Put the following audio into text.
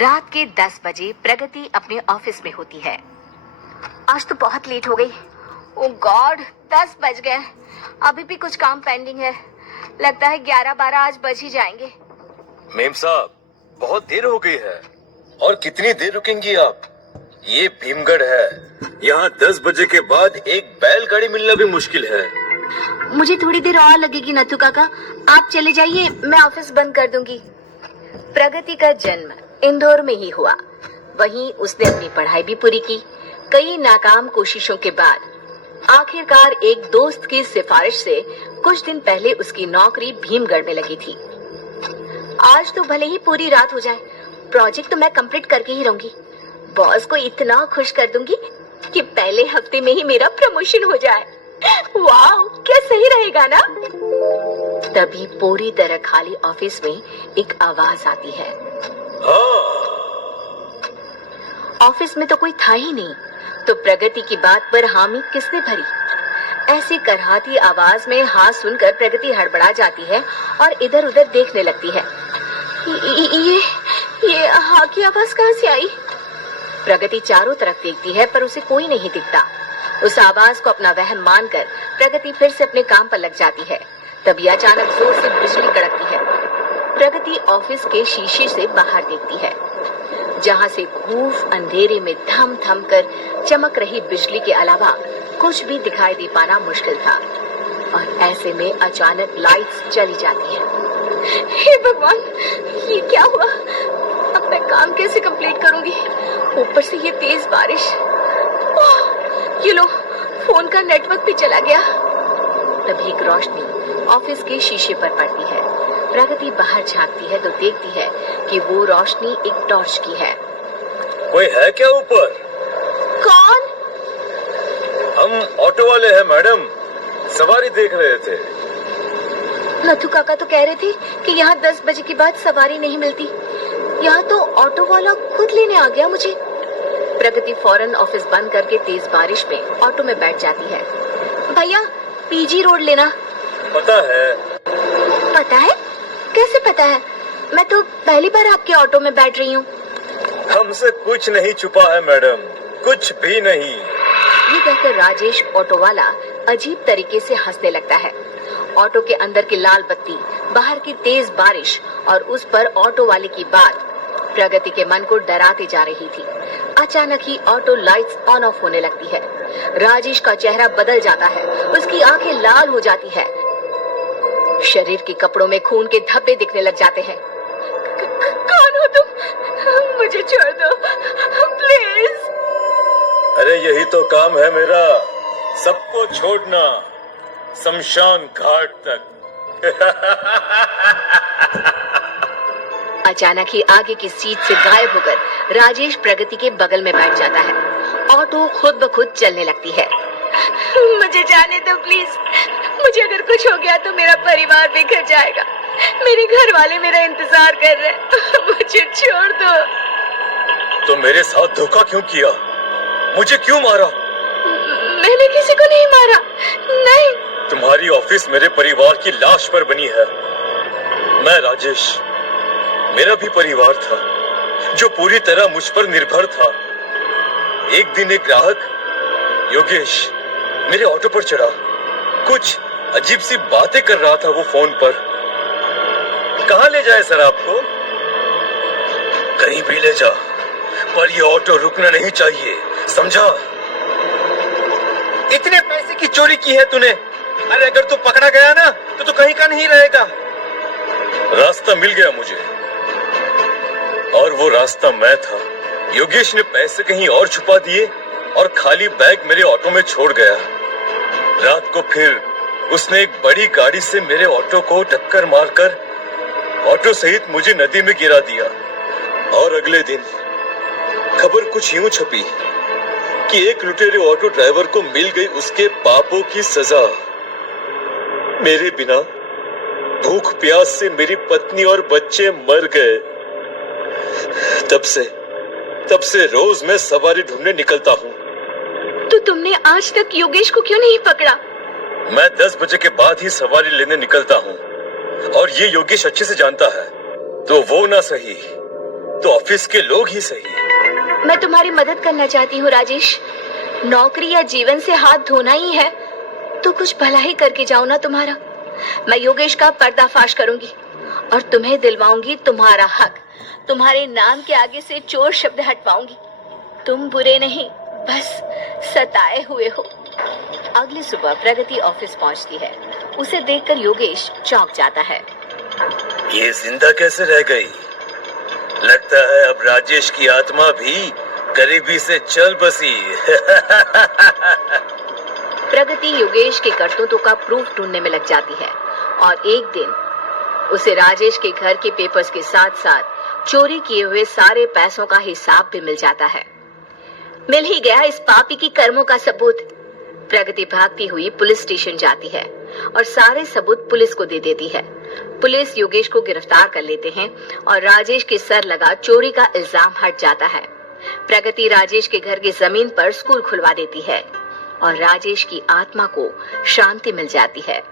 रात के 10 बजे प्रगति अपने ऑफिस में होती है। आज तो बहुत लेट हो गई। ओ गॉड, 10 बज गए। अभी भी कुछ काम पेंडिंग है। लगता है 11-12 आज बज ही जाएंगे। मेम साहब, बहुत देर हो गई है। और कितनी देर रुकेंगी आप? ये भीमगढ़ है, यहाँ 10 बजे के बाद एक बैलगाड़ी मिलना भी मुश्किल है। मुझे थोड़ी देर और लगेगी नथु काका, आप चले जाइए, मैं ऑफिस बंद कर दूंगी। प्रगति का जन्म इंदौर में ही हुआ। वहीं उसने अपनी पढ़ाई भी पूरी की। कई नाकाम कोशिशों के बाद आखिरकार एक दोस्त की सिफारिश से कुछ दिन पहले उसकी नौकरी भीमगढ़ में लगी थी। आज तो भले ही पूरी रात हो जाए, प्रोजेक्ट तो मैं कंप्लीट करके ही रहूंगी। बॉस को इतना खुश कर दूंगी कि पहले हफ्ते में ही मेरा प्रमोशन हो जाए। वाह, क्या सही रहेगा ना? तभी पूरी तरह खाली ऑफिस में एक आवाज आती है। ऑफिस में तो कोई था ही नहीं, तो प्रगति की बात पर हामी किसने भरी? ऐसी करहाती आवाज में हाथ सुनकर प्रगति हड़बड़ा जाती है और इधर उधर देखने लगती है। ये हाँ की आवाज कहाँ से आई? प्रगति चारों तरफ देखती है पर उसे कोई नहीं दिखता। उस आवाज को अपना वहम मानकर प्रगति फिर से अपने काम पर लग जाती है। तभी अचानक जोर से बिजली कड़कती है। प्रगति ऑफिस के शीशे से बाहर देखती है, जहां से खूब अंधेरे में थम थम कर चमक रही बिजली के अलावा कुछ भी दिखाई दे पाना मुश्किल था। और ऐसे में अचानक लाइट्स चली जाती है। हे भगवान, ये क्या हुआ? अब मैं काम कैसे कंप्लीट करूंगी? ऊपर से ये तेज बारिश। ये लो, फोन का नेटवर्क भी चला गया। तभी एक रोशनी ऑफिस के शीशे पर पड़ती है। प्रगति बाहर झांकती है तो देखती है कि वो रोशनी एक टॉर्च की है। कोई है क्या ऊपर? कौन? हम ऑटो वाले हैं मैडम, सवारी देख रहे थे। नथु काका तो कह रहे थे कि यहाँ 10 बजे के बाद सवारी नहीं मिलती। यहाँ तो ऑटो वाला खुद लेने आ गया मुझे। प्रगति फौरन ऑफिस बंद करके तेज बारिश में ऑटो में बैठ जाती है। भैया, पीजी रोड लेना। पता है? पता है? कैसे पता है? मैं तो पहली बार आपके ऑटो में बैठ रही हूँ। हमसे कुछ नहीं छुपा है मैडम, कुछ भी नहीं। ये कहकर राजेश ऑटो वाला अजीब तरीके से हंसने लगता है। ऑटो के अंदर की लाल बत्ती, बाहर की तेज बारिश और उस पर ऑटो वाले की बात प्रगति के मन को डराती जा रही थी। अचानक ही ऑटो लाइट्स ऑन ऑफ होने लगती है। राजेश का चेहरा बदल जाता है, उसकी आंखें लाल हो जाती है, शरीर के कपड़ों में खून के धब्बे दिखने लग जाते हैं। कौन हो तुम? मुझे छोड़ दो प्लीज। अरे यही तो काम है मेरा, सबको छोड़ना, शमशान घाट तक। अचानक ही आगे की सीट से गायब होकर राजेश प्रगति के बगल में बैठ जाता है। ऑटो खुद ब खुद चलने लगती है। मुझे जाने दो प्लीज, मुझे अगर कुछ हो गया तो मेरा परिवार बिखर जाएगा। मेरे घर वाले मेरा इंतजार कर रहे हैं, मुझे छोड़ दो। तो मेरे साथ धोखा क्यों किया? मुझे क्यों मारा? मैंने किसी को नहीं मारा। नहीं। तुम्हारी ऑफिस मेरे परिवार की लाश पर बनी है। मैं राजेश, मेरा भी परिवार था जो पूरी तरह मुझ पर निर्भर था। एक दिन एक ग्राहक योगेश मेरे ऑटो पर चढ़ा, कुछ अजीब सी बातें कर रहा था वो फोन पर। कहाँ ले जाए सर आपको? कहीं भी ले जा, पर ये ऑटो रुकना नहीं चाहिए, समझा? इतने पैसे की चोरी की है तूने। अरे अगर तू पकड़ा गया ना तो तू कहीं का नहीं रहेगा। रास्ता मिल गया मुझे, और वो रास्ता मैं था। योगेश ने पैसे कहीं और छुपा दिए और खाली बैग मेरे ऑटो में छोड़ गया। रात को फिर उसने एक बड़ी गाड़ी से मेरे ऑटो को टक्कर मारकर ऑटो सहित मुझे नदी में गिरा दिया। और अगले दिन खबर कुछ यूं छपी कि एक लुटेरे ऑटो ड्राइवर को मिल गई उसके पापों की सजा। मेरे बिना भूख प्यास से मेरी पत्नी और बच्चे मर गए। तब से रोज मैं सवारी ढूंढने निकलता हूँ। तो तुमने आज तक योगेश को क्यों नहीं पकड़ा? मैं 10 बजे के बाद ही सवारी लेने निकलता हूँ, और ये योगेश अच्छे से जानता है। तो वो ना सही, तो ऑफिस के लोग ही सही। मैं तुम्हारी मदद करना चाहती हूँ राजेश। नौकरी या जीवन से हाथ धोना ही है तो कुछ भला ही करके जाओ ना तुम्हारा। मैं योगेश का पर्दाफाश करूंगी और तुम्हें दिलवाऊंगी तुम्हारा हक। तुम्हारे नाम के आगे से चोर शब्द हटवाऊंगी। तुम बुरे नहीं, बस सताए हुए हो। अगली सुबह प्रगति ऑफिस पहुंचती है। उसे देखकर योगेश चौंक जाता है। ये जिंदा कैसे रह गई? लगता है अब राजेश की आत्मा भी करीबी से चल बसी। प्रगति योगेश के करतूतों का प्रूफ ढूंढने में लग जाती है और एक दिन उसे राजेश के घर के पेपर्स के साथ साथ चोरी किए हुए सारे पैसों का हिसाब भी मिल जाता है। मिल ही गया इस पापी की कर्मों का सबूत। प्रगति भागती हुई पुलिस स्टेशन जाती है और सारे सबूत पुलिस को दे देती है। पुलिस योगेश को गिरफ्तार कर लेते हैं और राजेश के सर लगा चोरी का इल्जाम हट जाता है। प्रगति राजेश के घर की जमीन पर स्कूल खुलवा देती है और राजेश की आत्मा को शांति मिल जाती है।